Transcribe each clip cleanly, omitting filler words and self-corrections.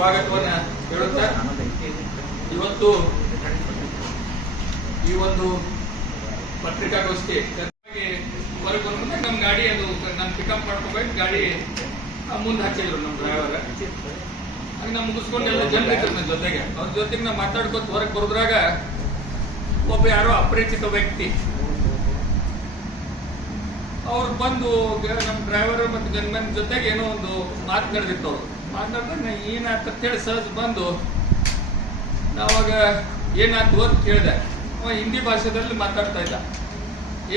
ಸ್ವಾಗತವನ್ನ ಹೇಳುತ್ತಾ ಇವತ್ತು ಈ ಒಂದು ಪತ್ರಿಕಾಗೋಷ್ಠಿ ಹೊರಗೆ ಬಂದ ನಮ್ಮ ಗಾಡಿ ಅದು ನಾನು ಪಿಕಪ್ ಮಾಡ್ಕೋಬೇಕು ಗಾಡಿ ಮುಂದೆ ಹಾಕಿದ್ರು ನಮ್ಮ ಡ್ರೈವರ್. ಹಾಗೆ ನಾವು ಮುಗಿಸ್ಕೊಂಡು ಎಲ್ಲ ಜನರು ಇದ್ರು ನನ್ನ ಜೊತೆಗೆ. ಅವ್ರ ಜೊತೆಗೆ ನಾವು ಮಾತಾಡ್ಕೊತ ಹೊರಗೆ ಬರೋದ್ರಾಗ ಒಬ್ಬ ಯಾರೋ ಅಪರಿಚಿತ ವ್ಯಕ್ತಿ ಅವ್ರು ಬಂದು ನಮ್ಮ ಡ್ರೈವರ್ ಮತ್ತು ಗನ್ಮ್ಯಾನ್ ಜೊತೆಗೆ ಏನೋ ಒಂದು ಮಾತು ನಡೆದಿತ್ತು. ಅವರು ಮಾತನಾಡಿದ್ರೆ ಏನಾಗ್ತಂತ ಹೇಳಿ ಸಹಜ ಬಂದು ನಾವಾಗ ಏನಾಯ್ತು ಅಂತ ಕೇಳಿದೆ. ಅವ ಹಿಂದಿ ಭಾಷೆದಲ್ಲಿ ಮಾತಾಡ್ತಾ ಇದ್ದ.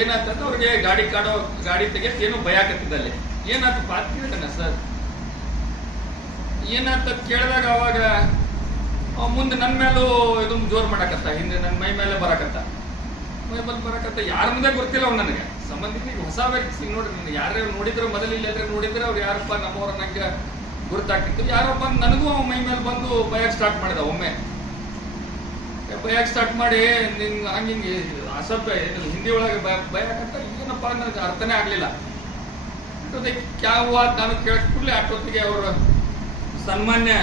ಏನಾಗ್ತಂತ ಅವ್ರಿಗೆ ಗಾಡಿ ತೆಗಿಯಕ್ಕೆ ಏನೋ ಭಯ ಆಗತ್ತಿದ್ದಲ್ಲಿ. ಏನಾಯ್ತು ಪಾತ್ ಕೇಳಿದಾನೆ ಸರ್. ಏನಾಗ್ತದ ಕೇಳಿದಾಗ ಅವಾಗ ಮುಂದೆ ನನ್ನ ಮೇಲೂ ಇದೊಂದು ಜೋರ್ ಮಾಡಕತ್ತ, ಹಿಂದೆ ನನ್ನ ಮೈ ಮೇಲೆ ಬರಕತ್ತ. ಯಾರ ಮುಂದೆ ಗೊತ್ತಿಲ್ಲ ಅವ್ನು ನನಗೆ ಸಂಬಂಧಿಕರಿಗೆ ಹೊಸ ವ್ಯಕ್ತಿ ನೋಡಿ ನನಗೆ ಯಾರ್ಯಾರು ನೋಡಿದ್ರು ಮೊದಲು ಇಲ್ಲದ್ರೆ ನೋಡಿದ್ರೆ ಅವ್ರು ಯಾರಪ್ಪ ನಮ್ಮವ್ರ ನಂಗೆ ಗುರುತಾಗ್ತಿತ್ತು. ಯಾರೋ ಬಂದು ನನಗೂ ಮೈ ಮೇಲೆ ಬಂದು ಭಯಕ್ಕೆ ಸ್ಟಾರ್ಟ್ ಮಾಡಿದ. ಒಮ್ಮೆ ಭಯಕ್ಕೆ ಸ್ಟಾರ್ಟ್ ಮಾಡಿ ನಿಂಗೆ ಹಂಗೆ ಅಸಭ್ಯ ಹಿಂದಿ ಒಳಗೆ ಭಯ ಆಗತ್ತ. ಏನಪ್ಪ ನನಗೆ ಅರ್ಥನೇ ಆಗ್ಲಿಲ್ಲ. ಕ್ಯಾವ ನಾನು ಕೇಳಿದ ಕೂಡಲೇ ಅಷ್ಟೊತ್ತಿಗೆ ಅವರು ಸನ್ಮಾನ್ಯ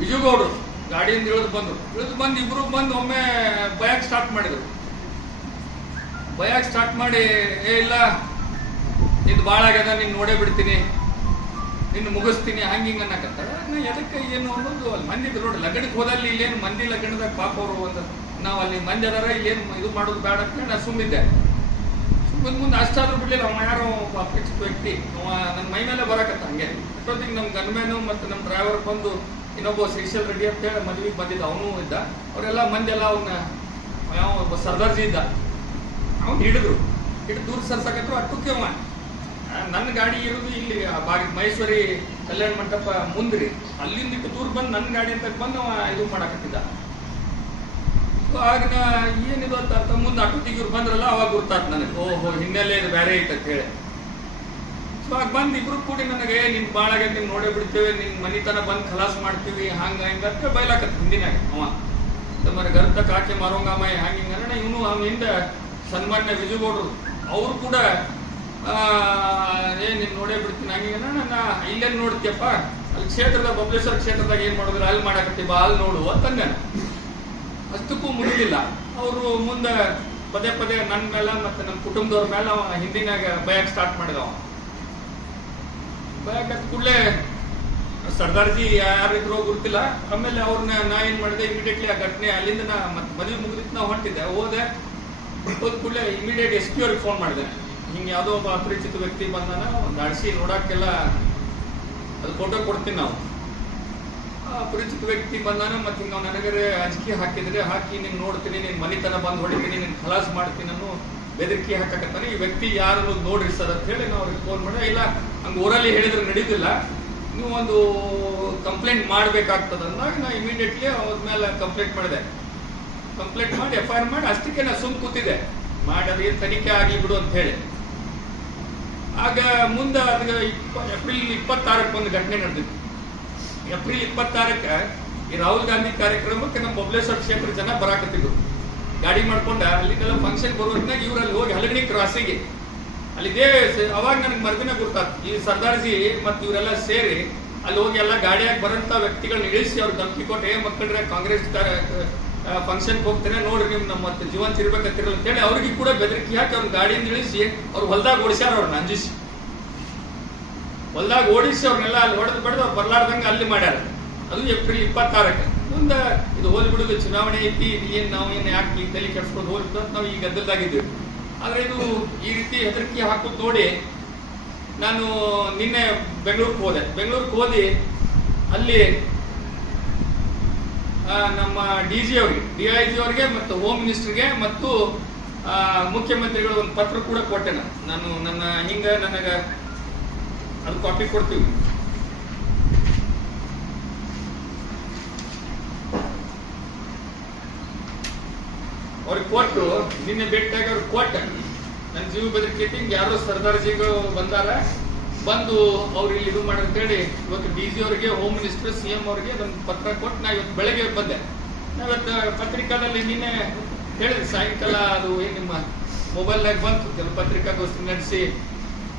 ವಿಜುಗೌಡರು ಗಾಡಿಯಿಂದ ಇಳಿದು ಬಂದು ಇಬ್ರು ಬಂದು ಒಮ್ಮೆ ಭಯಕ್ಕೆ ಸ್ಟಾರ್ಟ್ ಮಾಡಿದ್ರು. ಭಯಕ್ಕೆ ಸ್ಟಾರ್ಟ್ ಮಾಡಿ ಇಲ್ಲ ನಿಂದು ಭಾಳ ಆಗ್ಯದ, ನೀನು ನೋಡೇ ಬಿಡ್ತೀನಿ, ನಿನ್ನ ಮುಗಿಸ್ತೀನಿ, ಹಿಂಗೆ ಅನ್ನಕತ್ತಾರ. ಎದಕ್ಕೆ ಏನು ಅನ್ನೋದು ಅಲ್ಲಿ ಮಂದಿ ನೋಡಿ ಲಗ್ನಕ್ಕೆ ಹೋದಲ್ಲಿ ಇಲ್ಲೇನು ಮಂದಿ ಲಗ್ನದಾಗ ಪಾಪ ಅವರು ಒಂದು ನಾವು ಅಲ್ಲಿ ಮಂದಿ ಅದಾರ ಇಲ್ಲೇನು ಇದು ಮಾಡೋದು ಬೇಡ ಅಂತ ನಾನು ಸುಮ್ಮಿದ್ದೆ. ಮುಂದೆ ಅಷ್ಟಾದ್ರೂ ಬಿಡ್ಲಿಲ್ಲ. ಅವ ಯಾರೋ ಅಪರಿಚಿತ ವ್ಯಕ್ತಿ ಅವ ನನ್ನ ಮೈ ಮೇಲೆ ಬರಕತ್ತ. ಹಂಗೆ ಅಷ್ಟೊತ್ತಿಗೆ ನಮ್ಮ ಗನ್ಮ್ಯಾನು ಮತ್ತು ನಮ್ಮ ಡ್ರೈವರ್ ಬಂದು ಇನ್ನೊಬ್ಬ ಶ್ರೀಶೈಲ್ ರೆಡ್ಡಿ ಅಂತ ಹೇಳಿ ಮದುವೆಗೆ ಬಂದಿದ್ದ, ಅವನು ಇದ್ದ. ಅವರೆಲ್ಲ ಮಂದಿ ಎಲ್ಲ ಅವನ್ನ ಯಾವ ಒಬ್ಬ ಸರ್ದಾರ್ಜಿ ಇದ್ದ, ಅವ್ನು ಹಿಡಿದು ದೂರ ಸರ್ಸಕತ್ರು. ಅಟ್ಟಕ್ಕೆ ಅವ ನನ್ನ ಗಾಡಿ ಇರೋದು ಇಲ್ಲಿ ಮಹೇಶ್ವರಿ ಕಲ್ಯಾಣ ಮಂಟಪ ಮುಂದ್ರಿ, ಅಲ್ಲಿಂದ ಇಟ್ಟು ದೂರ ಬಂದು ನನ್ನ ಗಾಡಿ ಅಂತ ಬಂದು ಅವ ಇದು ಮಾಡಕತ್ತಿದ್ದ. ಆಗ ಏನಿದು ಅಂತ ಮುಂದೆ ಅಟ್ಟೊತ್ತಿಗೆ ಇವ್ರು ಬಂದ್ರಲ್ಲ ಅವಾಗ ಗೊತ್ತಾಯ್ತು ನನಗೆ, ಓಹೋ ಹಿನ್ನೆಲೆ ಇದು ಬೇರೆ ಐತೆ ಅಂತ ಹೇಳಿ. ಸೊ ಆಗ ಬಂದು ಇಬ್ರು ಕೂಡಿ ನನಗೆ ನಿನ್ ಬಾಳಾಗ ನಿನ್ ನೋಡೇ ಬಿಡ್ತೇವೆ, ನಿನ್ ಮನಿತನ ಬಂದು ಖಲಾಸ್ ಮಾಡ್ತೀವಿ ಹಿಂಗಂತ ಬೈಲಾಕತ್ತ ಹಿಂದಿನಾಗ. ಅವ ತಮ್ಮರ ಗರ್ತ ಕಾಕೆ ಮಾರೋಂಗಾಮ ಹಿಂಗ ಇವನು ಅವನಿಂದ ಸನ್ಮಾನ್ಯ ವಿಜುಗೌಡರು ಅವರು ಕೂಡ ನಿನ್ ನೋಡೇ ಬಿಡ್ತೀನಿ ಹಂಗ ನಾ ಇಲ್ಲೇನು ನೋಡ್ತೀಯಪ್ಪ, ಅಲ್ಲಿ ಕ್ಷೇತ್ರದ ಬಬಲೇಶ್ವರ ಕ್ಷೇತ್ರದಾಗ ಏನ್ ಮಾಡಿದ್ರು ಅಲ್ಲಿ ಮಾಡಾಕತ್ತೀವಿ ಅಲ್ಲಿ ನೋಡು ಅಂತಂದ. ಅಷ್ಟಕ್ಕೂ ಮುಗಿಲಿಲ್ಲ. ಅವರು ಮುಂದೆ ಪದೇ ನನ್ನ ಮೇಲೆ ಮತ್ತೆ ನಮ್ಮ ಕುಟುಂಬದವ್ರ ಮೇಲೆ ಅವ ಹಿಂದಿನಾಗ ಭಯಕ್ಕೆ ಸ್ಟಾರ್ಟ್ ಮಾಡಿದವ. ಭಯಕ್ಕೆ ಕೂಡಲೇ ಸರ್ದಾರ್ಜಿ ಯಾರಿದ್ರೋ ಗೊತ್ತಿಲ್ಲ. ಆಮೇಲೆ ಅವ್ರನ್ನ ನಾ ಏನ್ ಮಾಡಿದೆ, ಇಮಿಡಿಯೇಟ್ಲಿ ಆ ಘಟನೆ ಅಲ್ಲಿಂದ ನಾ ಮತ್ತೆ ಮದುವೆ ಮುಗಿದಿತ್ತು ನಾವು ಹೊಂಟಿದ್ದೆ. ಹೋದ ಕೂಡಲೇ ಇಮಿಡಿಯೇಟ್ SP ಅವ್ರಿಗೆ ಫೋನ್ ಮಾಡಿದೆ. ಹಿಂಗೆ ಯಾವುದೋ ಒಬ್ಬ ಅಪರಿಚಿತ ವ್ಯಕ್ತಿ ಬಂದಾನ, ಒಂದು ಅಡಿಸಿ ನೋಡಕ್ಕೆಲ್ಲ ಅದು ಫೋಟೋ ಕೊಡ್ತೀನಿ ನಾವು. ಅಪರಿಚಿತ ವ್ಯಕ್ತಿ ಬಂದಾನ ಮತ್ತೆ ಹಿಂಗೆ ನನಗರೆ ಅಂಜಿಕೆ ಹಾಕಿ ನೀನು ನೋಡ್ತೀನಿ, ನಿನ್ ಮನಿತನ ಬಂದು ಹೊಡಿತೀನಿ, ನೀನು ಖಲಾಸ್ ಮಾಡ್ತೀನಿ ಅನ್ನೋ ಬೆದರಿಕೆ ಹಾಕಕತ್ತಾನೆ. ಈ ವ್ಯಕ್ತಿ ಯಾರು ನೋಡ್ರಿ ಸರ್ ಅಂತ ಹೇಳಿ ನಾವು ಅವ್ರಿಗೆ ಫೋನ್ ಮಾಡಿ, ಇಲ್ಲ ಹಂಗೆ ಊರಲ್ಲಿ ಹೇಳಿದ್ರೆ ನಡೀತಿಲ್ಲ, ನೀವು ಒಂದು ಕಂಪ್ಲೇಂಟ್ ಮಾಡ್ಬೇಕಾಗ್ತದ ಅಂದಾಗ ನಾ ಇಮಿಡಿಯೇಟ್ಲಿ ಅವ್ರ ಮೇಲೆ ಕಂಪ್ಲೇಂಟ್ ಮಾಡಿದೆ. ಕಂಪ್ಲೇಂಟ್ ಮಾಡಿ FIR ಮಾಡಿ ಅಷ್ಟಕ್ಕೆ ನಾ ಸುಮ್ ಕೂತಿದ್ದೆ, ಮಾಡಿ ಅದೇನು ತನಿಖೆ ಆಗಲಿ ಬಿಡು ಅಂತ ಹೇಳಿ. ಆಗ ಮುಂದೆ ಅದಕ್ಕೆ ಏಪ್ರಿಲ್ 26ಕ್ಕೆ ಒಂದು ಘಟನೆ ನಡೆದಿತ್ತು. ಏಪ್ರಿಲ್ 26ಕ್ಕೆ ಈ ರಾಹುಲ್ ಗಾಂಧಿ ಕಾರ್ಯಕ್ರಮಕ್ಕೆ ನಮ್ಮ ಬಬಲೇಶ್ವರ ಕ್ಷೇತ್ರ ಜನ ಬರಾಕತ್ತಿದ್ರು ಗಾಡಿ ಮಾಡ್ಕೊಂಡ. ಅಲ್ಲಿಂದೆಲ್ಲ ಫಂಕ್ಷನ್ ಬರುವಾಗ ಇವ್ರಲ್ಲಿ ಹೋಗಿ ಹಲಗಣಿ ಕ್ರಾಸಿಗೆ ಅಲ್ಲಿದೆ. ಅವಾಗ ನನಗೆ ಮರ್ದಿನ ಗೊತ್ತಾಗ್ತು, ಈ ಸರ್ದಾರ್ಜಿ ಮತ್ತು ಇವರೆಲ್ಲ ಸೇರಿ ಅಲ್ಲಿ ಹೋಗಿ ಎಲ್ಲ ಗಾಡಿಯಾಗಿ ಬರಂತ ವ್ಯಕ್ತಿಗಳನ್ನ ಇಳಿಸಿ ಅವ್ರು ಧಮಕಿ ಕೊಟ್ಟು ಮಕ್ಕಳ್ರೆ ಕಾಂಗ್ರೆಸ್ ಫಂಕ್ಷನ್ಗೆ ಹೋಗ್ತೇನೆ ನೋಡ್ರಿ, ನಿಮ್ ನಮ್ಮ ಮತ್ತೆ ಜೀವಂತ ಇರ್ಬೇಕಂತಿರಲ್ಲ ಅಂತೇಳಿ ಅವ್ರಿಗೆ ಕೂಡ ಬೆದರಿಕೆ ಹಾಕಿ ಅವ್ರ ಗಾಡಿಯಿಂದ ಇಳಿಸಿ ಅವ್ರು ಹೊಲ್ದಾಗ ಓಡಿಸ್ಯಾರ. ಅವ್ರನ್ನ ಅಂಜಿಸಿ ಹೊಲ್ದಾಗ ಓಡಿಸಿ ಅವ್ರನ್ನೆಲ್ಲ ಅಲ್ಲಿ ಹೊಡೆದು ಬಡ್ದು ಅವ್ರು ಬರ್ಲಾರ್ದಂಗೆ ಅಲ್ಲಿ ಮಾಡ್ಯಾರ. ಅದು ಏಪ್ರಿಲ್ 26ಕ್ಕೆ. ಮುಂದೆ ಇದು ಹೋಲಿ ಬಿಡುದು ಚುನಾವಣೆ ಐತಿ, ಏನ್ ನಾವು ಏನು ಯಾಕೆ ಈ ತಲೆ ಕೆಡ್ಸ್ಕೊಂಡು ಹೋಗ್ಬಿಟ್ಟು ಅಂತ ನಾವು ಈ ಗದ್ದಲ್ದಾಗಿದ್ದೀವಿ. ಆದ್ರೆ ಇದು ಈ ರೀತಿ ಹೆದರಿಕೆ ಹಾಕೋದು ನೋಡಿ ನಾನು ನಿನ್ನೆ ಬೆಂಗಳೂರಿಗೆ ಹೋದಿ ಅಲ್ಲಿ ನಮ್ಮ DG ಅವರಿಗೆ, DIG ಅವರಿಗೆ ಮತ್ತು ಹೋಮ್ ಮಿನಿಸ್ಟರ್ಗೆ ಮತ್ತು ಮುಖ್ಯಮಂತ್ರಿಗಳು ಒಂದು ಪತ್ರ ಕೂಡ ಕೊಟ್ಟೆ. ನಾನು ನನಗೆ ಅದು ಕಾಪಿ ಕೊಡ್ತೀವಿ. ಅವ್ರಿಗೆ ಕೊಟ್ಟು ನಿನ್ನೆ ಭೇಟಿಯಾಗಿ ಅವ್ರಿಗೆ ಕೊಟ್ಟೆ, ನನ್ನ ಜೀವ ಬೆದರಿಕೆ ಹಿಂಗೆ ಯಾರೋ ಸರ್ದಾರ್ಜಿಗಳು ಬಂದು ಅವ್ರು ಇಲ್ಲಿ ಇದು ಮಾಡಂತೇಳಿ ಇವತ್ತು DG ಅವರಿಗೆ, ಹೋಮ್ ಮಿನಿಸ್ಟರ್, CM ಅವರಿಗೆ ಒಂದು ಪತ್ರ ಕೊಟ್ಟು ನಾ ಇವತ್ತು ಬೆಳಗ್ಗೆ ಬಂದೆ. ನಾವಿವತ್ತು ಪತ್ರಿಕಾದಲ್ಲಿ ನಿನ್ನೆ ಹೇಳಿದ್ವಿ ಸಾಯಂಕಾಲ, ಅದು ಏನು ನಿಮ್ಮ ಮೊಬೈಲ್ನಾಗ ಬಂತು, ಕೆಲವು ಪತ್ರಿಕಾಗೋಷ್ಠಿ ನಡೆಸಿ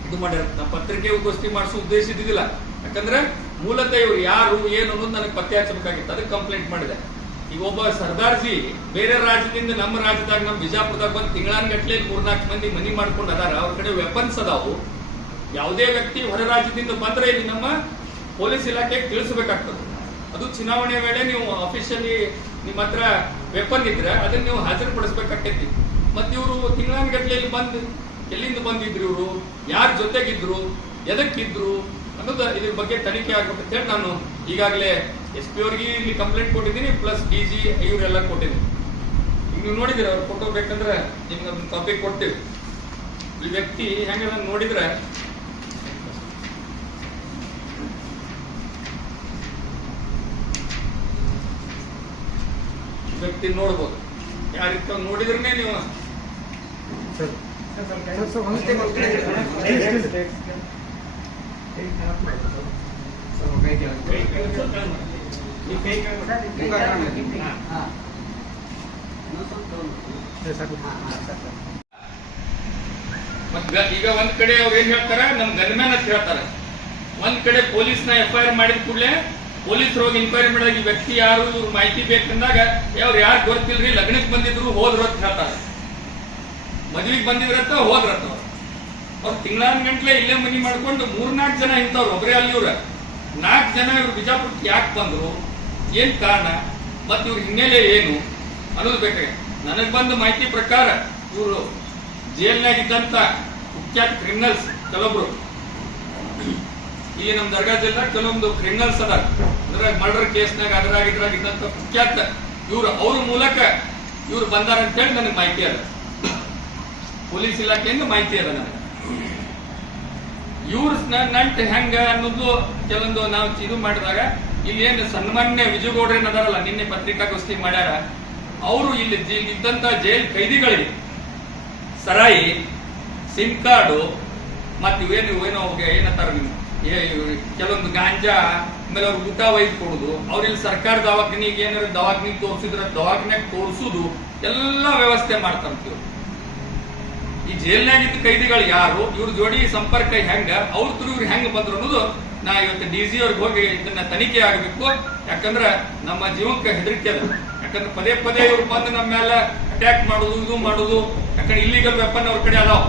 ಇದು ಮಾಡ್ಯಾರ. ನಾವು ಪತ್ರಿಕೆ ಗೋಷ್ಠಿ ಮಾಡಿಸೋ ಉದ್ದೇಶ ಇದ್ದಿದ್ದಿಲ್ಲ, ಯಾಕಂದ್ರೆ ಮೂಲತಃ ಇವ್ರು ಯಾರು ಏನು ಅನ್ನೋದು ನನಗೆ ಪತ್ತೆ ಹಚ್ಚಬೇಕಾಗಿತ್ತು, ಅದಕ್ಕೆ ಕಂಪ್ಲೇಂಟ್ ಮಾಡಿದೆ. ಈಗ ಒಬ್ಬ ಸರ್ದಾರ್ಜಿ ಬೇರೆ ರಾಜ್ಯದಿಂದ ನಮ್ಮ ರಾಜ್ಯದಾಗ ನಮ್ಮ ಬಿಜಾಪುರದಾಗ ಬಂದು ತಿಂಗಳಾನ್ಗಟ್ಲೆ 3-4 ಮಂದಿ ಮನಿ ಮಾಡ್ಕೊಂಡು ಅದಾರ. ಅವ್ರ ಕಡೆ ವೆಪನ್ಸ್ ಅದಾವು. ಯಾವುದೇ ವ್ಯಕ್ತಿ ಹೊರ ರಾಜ್ಯದಿಂದ ಬಂದ್ರೆ ಇಲ್ಲಿ ನಮ್ಮ ಪೊಲೀಸ್ ಇಲಾಖೆಗೆ ತಿಳಿಸಬೇಕಾಗ್ತದೆ. ಅದು ಚುನಾವಣೆ ವೇಳೆ ನೀವು ಅಫಿಷಿಯಲಿ ನಿಮ್ಮ ಹತ್ರ ವೆಪನ್ ಇದ್ರೆ ಅದನ್ನ ನೀವು ಹಾಜರುಪಡಿಸ್ಬೇಕಾಗ್ತೈತಿ. ಮತ್ತೆ ಇವರು ತಿಂಗಳಾನ್ಗಟ್ಲೆ ಇಲ್ಲಿ ಬಂದು ಎಲ್ಲಿಂದ ಬಂದಿದ್ರು, ಇವರು ಯಾರ ಜೊತೆಗಿದ್ರು, ಎದಕ್ಕಿದ್ರು ಅನ್ನೋದು ಇದ್ರ ಬಗ್ಗೆ ತನಿಖೆ ಆಗ್ಬೇಕು ಅಂತ ಹೇಳಿ ನಾನು ಈಗಾಗಲೇ SP ಅವ್ರಿಗೆ ಇಲ್ಲಿ ಕಂಪ್ಲೇಂಟ್ ಕೊಟ್ಟಿದ್ದೀನಿ, ಪ್ಲಸ್ DG ಇವರೆಲ್ಲ ಕೊಟ್ಟಿದ್ದೀನಿ. ಈಗ ನೀವು ನೋಡಿದ್ರೆ ಅವ್ರ ಫೋಟೋ ಬೇಕಂದ್ರೆ ನಿಮ್ಗೆ ಒಂದು ಕಾಪಿ ಕೊಡ್ತೀವಿ. ಈ ವ್ಯಕ್ತಿ ಹೆಂಗ ನೋಡಿದ್ರೆ ವ್ಯಕ್ತಿ ನೋಡ್ಬೋದು, ಯಾರಿತ್ತ ನೋಡಿದ್ರೆ ನೀವು ಈಗ ಒಂದ್ ಕಡೆ ಅವ್ರು ಏನ್ ಹೇಳ್ತಾರ, ನಮ್ ಗನ್ಮ್ಯಾನ್ ಅಂತ ಹೇಳ್ತಾರೆ. ಒಂದ್ ಕಡೆ ಪೊಲೀಸ್ನ FIR ಮಾಡಿದ ಕೂಡಲೇ ಪೊಲೀಸರು ಹೋಗಿ ಇನ್ಕ್ವೈರಿ ಮಾಡಿದಾಗ ಈ ವ್ಯಕ್ತಿ ಯಾರು, ಇವ್ರ ಮಾಹಿತಿ ಬೇಕಂದಾಗ ಅವ್ರು ಯಾರು ಗೊತ್ತಿಲ್ರಿ, ಲಗ್ನಕ್ಕೆ ಬಂದಿದ್ರು ಹೋದ್ರು ಅಂತ ಹೇಳ್ತಾರೆ. ಮದ್ವಿಗೆ ಬಂದಿದ್ರಂತ ಹೋದ್ರತ್ತ. ಅವ್ರು ತಿಂಗಳಾನ್ಗಂಟ್ಲೆ ಇಲ್ಲೇ ಮನಿ ಮಾಡ್ಕೊಂಡು 3-4 ಜನ ಇಂಥವ್ರು, ಒಬ್ಬರೇ ಅಲ್ಲಿ ಇವ್ರ 4 ಜನ ಇವ್ರು ಬಿಜಾಪುರಕ್ಕೆ ಯಾಕೆ ಬಂದ್ರು, ಏನ್ ಕಾರಣ, ಮತ್ತೆ ಇವ್ರ ಹಿನ್ನೆಲೆ ಏನು ಅನ್ನೋದು ಬೇಕಾಗಿ. ನನಗೆ ಬಂದ ಮಾಹಿತಿ ಪ್ರಕಾರ ಇವರು ಜೈಲ್ನಾಗಿದ್ದಂತ ಕುಖ್ಯಾತ ಕ್ರಿಮಿನಲ್ಸ್ ಕೆಲವೊಬ್ರು, ಇಲ್ಲಿ ನಮ್ಮ ದರ್ಗಾ ಜಿಲ್ಲಾ ಕೆಲವೊಂದು ಕ್ರಿಮಿನಲ್ಸ್ ಅದ, ಅಂದ್ರೆ ಮರ್ಡರ್ ಕೇಸ್ನಾಗ ಇದ್ದಂತ ಕುಖ್ಯಾತ ಇವ್ರು, ಅವ್ರ ಮೂಲಕ ಇವ್ರು ಬಂದಾರ ಅಂತ ಹೇಳಿ ನನಗೆ ಮಾಹಿತಿ ಅದ. ಪೊಲೀಸ್ ಇಲಾಖೆಯಿಂದ ಮಾಹಿತಿ ಅದ ನನಗೆ. ಇವ್ರ ನಂಟ್ ಹೆಂಗ ಅನ್ನೋದು ಕೆಲವೊಂದು ನಾವು ಇದು ಮಾಡಿದಾಗ ಇಲ್ಲಿ ಏನು ಸನ್ಮಾನ್ಯ ವಿಜಯಗೌಡ್ರ ಏನದಾರಲ್ಲ, ನಿನ್ನೆ ಪತ್ರಿಕಾಗೋಷ್ಠಿ ಮಾಡ್ಯಾರ, ಅವರು ಇಲ್ಲಿ ಇದ್ದಂತ ಜೈಲ್ ಕೈದಿಗಳಿಗೆ ಸರಾಯಿ, ಸಿಮ್ ಕಾರ್ಡು, ಮತ್ತೆ ಇವೇನೋ ಏನಂತಾರ ಕೆಲವೊಂದು ಗಾಂಜಾ, ಆಮೇಲೆ ಅವ್ರ ಊಟ ಒಯ್ದು ಕೊಡುದು, ಅವ್ರ ಇಲ್ಲಿ ಸರ್ಕಾರ ದವಾಖಾನಿಗೆ ಏನಾದ್ರು ದವಾಖಾನಿಗೆ ತೋರಿಸಿದ್ರೆ ದವಾಖಾನ್ಯಾಗ ತೋರಿಸುದು, ಎಲ್ಲ ವ್ಯವಸ್ಥೆ ಮಾಡ್ತಾರಂತೀವಿ. ಈ ಜೈಲ್ನಾಗಿದ್ದ ಕೈದಿಗಳು ಯಾರು, ಇವ್ರ ಜೋಡಿ ಸಂಪರ್ಕ ಹೆಂಗ, ಅವ್ರ ತ್ರೂ ಇವ್ರು ಹೆಂಗ ಬಂದ್ರು ಅನ್ನೋದು ನಾ ಇವತ್ತು DG ಅವ್ರಿಗೆ ಹೋಗಿ ಇದನ್ನ ತನಿಖೆ ಆಗಬೇಕು. ಯಾಕಂದ್ರೆ ನಮ್ಮ ಜೀವಕ್ಕೆ ಹೆದರಿಕೆ ಅದ. ಯಾಕಂದ್ರೆ ಪದೇ ಪದೇ ಇವ್ರು ಬಂದು ನಮ್ಮ ಮೇಲೆ ಅಟ್ಯಾಕ್ ಮಾಡುದು, ಇದು ಮಾಡುದು, ಯಾಕಂದ್ರೆ ಇಲ್ಲಿಗಲ್ ವೆಪನ್ ಅವ್ರ ಕಡೆ ಅದಾವ,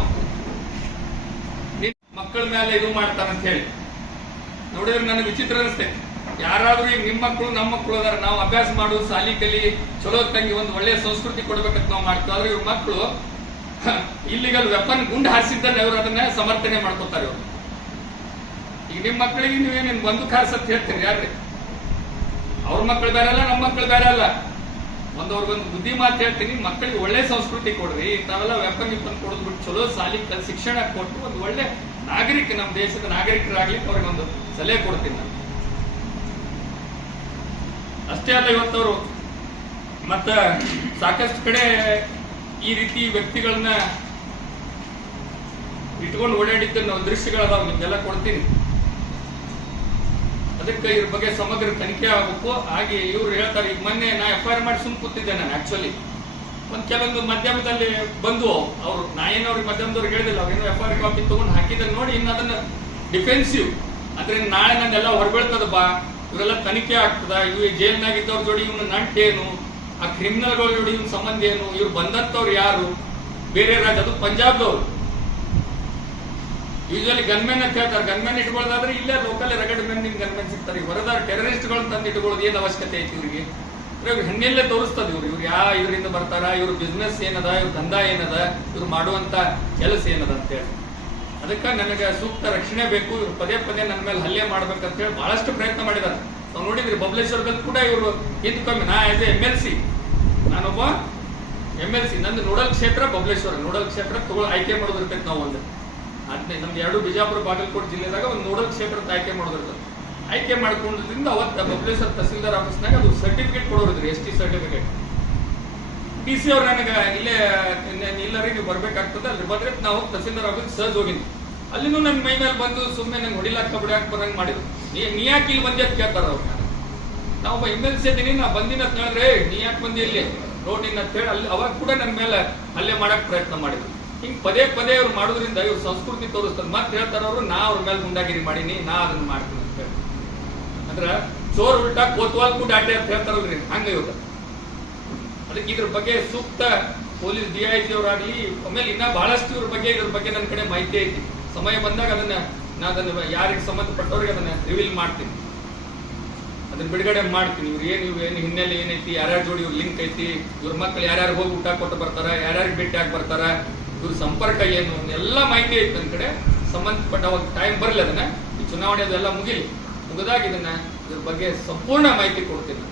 ಮಕ್ಕಳ ಮೇಲೆ ಇದು ಮಾಡ್ತಾರಂತ ಹೇಳಿ ನೋಡಿದ್ರೆ ನನಗೆ ವಿಚಿತ್ರ ಅನಿಸ್ತೈತಿ. ಯಾರಾದ್ರೂ ಈಗ ನಿಮ್ಮ ಮಕ್ಕಳು ನಮ್ಮ ಮಕ್ಕಳು ಅದಾರ, ನಾವು ಅಭ್ಯಾಸ ಮಾಡುದು, ಸಾಲಿ ಕಲಿ, ಚಲೋ ತಂಗಿ ಒಂದು ಒಳ್ಳೆಯ ಸಂಸ್ಕೃತಿ ಕೊಡ್ಬೇಕಂತ ನಾವು ಮಾಡ್ತೀವಿ. ಆದ್ರೆ ಇವ್ರ ಮಕ್ಕಳು ಇಲ್ಲಿಗಲ್ ವೆಪನ್ ಗುಂಡು ಹಾರಿಸಿದ್ದನ್ನ ಇವರು ಅದನ್ನ ಸಮರ್ಥನೆ ಮಾಡ್ಕೊತಾರೆ. ಇವರು ಈಗ ನಿಮ್ಮ ಮಕ್ಕಳಿಗೆ ನೀವೇನೇನು ಬಂದೂಕ್ ಹಾರಿಸತ್ ಹೇಳ್ತೀರಿ, ಯಾರ್ರಿ? ಅವ್ರ ಮಕ್ಕಳು ಬೇರೆ ಅಲ್ಲ, ನಮ್ಮ ಮಕ್ಕಳು ಬೇರೆ ಅಲ್ಲ. ಅವ್ರಿಗೊಂದು ಬುದ್ಧಿ ಮಾತು ಹೇಳ್ತೀನಿ, ಮಕ್ಕಳಿಗೆ ಒಳ್ಳೆ ಸಂಸ್ಕೃತಿ ಕೊಡ್ರಿ, ತಾವೆಲ್ಲ ವೆಪನ್ ಕೊಡೋದು ಬಿಟ್ಟು ಚಲೋ ಸಾಲಿ ಕಲ್ ಶಿಕ್ಷಣ ಕೊಟ್ಟು ಒಂದು ಒಳ್ಳೆ ನಾಗರಿಕ, ನಮ್ಮ ದೇಶದ ನಾಗರಿಕರಾಗ್ಲಿಕ್ಕೆ ಅವ್ರಿಗೊಂದು ಸಲಹೆ ಕೊಡ್ತೀನಿ ನಾನು. ಅಷ್ಟೇ ಅಲ್ಲ, ಇವತ್ತವರು ಮತ್ತ ಸಾಕಷ್ಟು ಕಡೆ ಈ ರೀತಿ ವ್ಯಕ್ತಿಗಳನ್ನ ಇಟ್ಕೊಂಡು ಓಡಾಡಿದ್ದ ದೃಶ್ಯಗಳದಾವ, ನಿಮ್ಗೆಲ್ಲ ಕೊಡ್ತೀನಿ. ಅದಕ್ಕೆ ಇವ್ರ ಬಗ್ಗೆ ಸಮಗ್ರ ತನಿಖೆ ಆಗಬೇಕು. ಹಾಗೆ ಇವ್ರು ಹೇಳ್ತಾರೆ, ಈಗ ಮೊನ್ನೆ ನಾ FIR ಮಾಡಿ ಸುಮ್ ಕೂತಿದ್ದೆ ನಾನು. ಆಕ್ಚುಲಿ ಕೆಲವೊಂದು ಮಾಧ್ಯಮದಲ್ಲಿ ಬಂದು ಅವ್ರು, ನಾ ಏನವ್ರಿಗೆ ಮಾಧ್ಯಮದವ್ರಿಗೆ ಹೇಳಿದಿಲ್ಲ, ಅವ್ರೇನೋ FIR ಕಾಪಿ ತಗೊಂಡು ಹಾಕಿದ್ದನ್ನು ನೋಡಿ ಇನ್ನು ಅದನ್ನ ಡಿಫೆನ್ಸಿವ್ ಅಂದ್ರೆ ನಾಳೆ ನಂದೆಲ್ಲ ಹೊರಬೀಳ್ತದ ಬಾ, ಇವರೆಲ್ಲ ತನಿಖೆ ಆಗ್ತದ, ಇವ್ ಜೈಲ್ನಾಗಿದ್ದವ್ರ ಜೋಡಿ ಇವನು ನಂಟೇನು, ಆ ಕ್ರಿಮಿನಲ್ಗಳ ಜೋಡಿ ಇವನ್ ಸಂಬಂಧ ಏನು, ಇವ್ರು ಬಂದಂತವ್ರು ಯಾರು, ಬೇರೆ ರಾಜ್ಯ, ಅದು ಪಂಜಾಬ್ದವ್ರು. ಯೂಶಲಿ ಗನ್ಮೆನ್ ಅಂತ ಹೇಳ್ತಾರೆ, ಗನ್ಮೆನ್ ಇಟ್ಕೊಳ್ಳೋದಾದ್ರೆ ಇಲ್ಲೇ ಲೋಕಲ್ ರಗಡ್ ಮೆನ್ ಗನ್ಮೆನ್ ಸಿಗ್ತಾರೆ. ಹೊರದಾರ ಟೆರರಿಸ್ಟ್ಗಳು ತಂದು ಇಟ್ಕೊಳ್ಳೋದು ಏನ್ ಅವಶ್ಯಕತೆ ಐತಿ ಇವ್ರಿಗೆ? ಇವ್ರಿಗೆ ಹೆಣ್ಣೆಲ್ಲೇ ತೋರಿಸ್ತದ ಇವ್ರು ಇದರಿಂದ ಬರ್ತಾರ, ಇವ್ರ ಬಿಸ್ನೆಸ್ ಏನದ, ಇವ್ರ ದಂಧ ಏನದ, ಇವ್ರು ಮಾಡುವಂತ ಕೆಲಸ ಏನದ ಅಂತ ಹೇಳಿ. ಅದಕ್ಕೆ ನನಗೆ ಸೂಕ್ತ ರಕ್ಷಣೆ ಬೇಕು. ಇವ್ರು ಪದೇ ಪದೇ ನನ್ನ ಮೇಲೆ ಹಲ್ಲೆ ಮಾಡ್ಬೇಕಂತ ಹೇಳಿ ಬಹಳಷ್ಟು ಪ್ರಯತ್ನ ಮಾಡಿದ್ದಾರೆ. ನಾವು ನೋಡಿದ್ರಿ ಬಬಲೇಶ್ವರದಲ್ಲಿ ಕೂಡ ಇವರು ಹಿಂದ್ ಕಮ್ಮಿ, ನಾ ಆಸ್ ಎ MLC, ನಾನೊಬ್ಬ MLC, ನಂದು ನೋಡಲ್ ಕ್ಷೇತ್ರ ಬಬಲೇಶ್ವರ. ನೋಡಲ್ ಕ್ಷೇತ್ರ ಆಯ್ಕೆ ಮಾಡೋದಿರ್ತೈತೆ. ನಾವು ಒಂದು 15 ನಮ್ದು 2 ಬಿಜಾಪುರ ಬಾಗಲಕೋಟೆ ಜಿಲ್ಲೆದಾಗ ಒಂದು ನೋಡಲ್ ಕ್ಷೇತ್ರದ ಆಯ್ಕೆ ಮಾಡೋದಿರ್ತದೆ. ಆಯ್ಕೆ ಮಾಡ್ಕೊಂಡ್ರಿಂದ ಅವತ್ತು ಬಬಲೇಶ್ವರ ತಹಸೀಲ್ದಾರ್ ಆಫೀಸ್ನಾಗ ಅದು ಸರ್ಟಿಫಿಕೇಟ್ ಕೊಡೋರಿದ್ರಿ, ST ಸರ್ಟಿಫಿಕೇಟ್. DC ಅವ್ರು ನನಗೆ ಇಲ್ಲೇ ಇಲ್ಲರಿ ನೀವು ಬರ್ಬೇಕಾಗ್ತದೆ, ಅಲ್ಲಿ ಬಂದ್ರೆ ನಾವು ತಹಸೀಲ್ದಾರ್ ಆಫೀಸ್ ಸಹಜ ಹೋಗಿದ್ವಿ. ಅಲ್ಲಿನೂ ನನ್ನ ಮೈ ಮೇಲೆ ಬಂದು ಸುಮ್ಮನೆ ನಂಗೆ ಹೊಡಿಲಾಕ ಬಿಡಾಕ ಬರಂಗ್ ಮಾಡಿದ್ರು. ನೀ ಯಾಕೆ ಇಲ್ಲಿ ಬಂದಿ ಅಂತ ಕೇಳ್ತಾರ ಅವ್ರು. ನಾವೊಬ್ಬ MLC ಇದ್ದೀನಿ, ನಾ ಬಂದಿನ ಅಂತ ಹೇಳಿದ್ರೆ ನೀ ಯಾಕೆ ಬಂದಿ ಇಲ್ಲಿ ರೋಡಿನ ಅಂತ ಹೇಳಿ ಅಲ್ಲಿ ಅವಾಗ ಕೂಡ ನನ್ನ ಮೇಲೆ ಹಲ್ಲೆ ಮಾಡಕ್ ಪ್ರಯತ್ನ ಮಾಡಿದ್ರು. ಹಿಂಗ್ ಪದೇ ಪದೇ ಅವ್ರು ಮಾಡೋದ್ರಿಂದ ಇವ್ರು ಸಂಸ್ಕೃತಿ ತೋರಿಸ್ತಾರೆ. ಮತ್ತೆ ಹೇಳ್ತಾರ ಅವರು, ನಾ ಅವ್ರ ಮೇಲೆ ಗುಂಡಾಗಿರಿ ಮಾಡೀನಿ, ನಾ ಅದನ್ನ ಮಾಡ್ತೀನಿ ಅಂತ ಹೇಳಿ. ಅಂದ್ರ ಚೋರ್ ಉಲ್ಟಾ ಕೋತ್ವಾಲ್ ಕೂಡ ಡಾಟೆ ಅಂತ ಹೇಳ್ತಾರಲ್ರಿ, ಹಂಗ ಇವಾಗ. ಅದಕ್ಕೆ ಇದ್ರ ಬಗ್ಗೆ ಸೂಕ್ತ ಪೊಲೀಸ್ DIG ಅವರಾಗ್ಲಿ, ಆಮೇಲೆ ಇನ್ನ ಬಹಳಷ್ಟು ಇದ್ರ ಬಗ್ಗೆ ನನ್ನ ಕಡೆ ಮಾಹಿತಿ ಐತಿ. ಸಮಯ ಬಂದಾಗ ಅದನ್ನ ಯಾರಿಗೆ ಸಂಬಂಧಪಟ್ಟವ್ರಿಗೆ ಅದನ್ನ ರಿವೀಲ್ ಮಾಡ್ತೀನಿ, ಅದನ್ನ ಬಿಡುಗಡೆ ಮಾಡ್ತೀನಿ. ಇವ್ರು ಏನು ಹಿನ್ನೆಲೆ ಏನೈತಿ, ಯಾರ್ಯಾರ ಜೋಡಿ ಇವ್ರ ಲಿಂಕ್ ಐತಿ, ಇವ್ರ ಮಕ್ಕಳು ಯಾರ್ಯಾರು ಹೋಗಿ ಊಟ ಕೊಟ್ಟು ಬರ್ತಾರ, ಯಾರ್ಯಾರಿಗೆ ಭೇಟಿ ಆಗಿ ಬರ್ತಾರ, ಇವ್ರ ಸಂಪರ್ಕ ಏನು, ಎಲ್ಲ ಮಾಹಿತಿ ಐತಿ ನನ್ನ ಕಡೆ. ಸಂಬಂಧಪಟ್ಟ ಒಂದು ಟೈಮ್ ಬರಲಿ, ಅದನ್ನ ಈ ಚುನಾವಣೆ ಅದೆಲ್ಲ ಮುಗಿದಾಗ ಇದ್ರ ಬಗ್ಗೆ ಸಂಪೂರ್ಣ ಮಾಹಿತಿ ಕೊಡ್ತೀನಿ.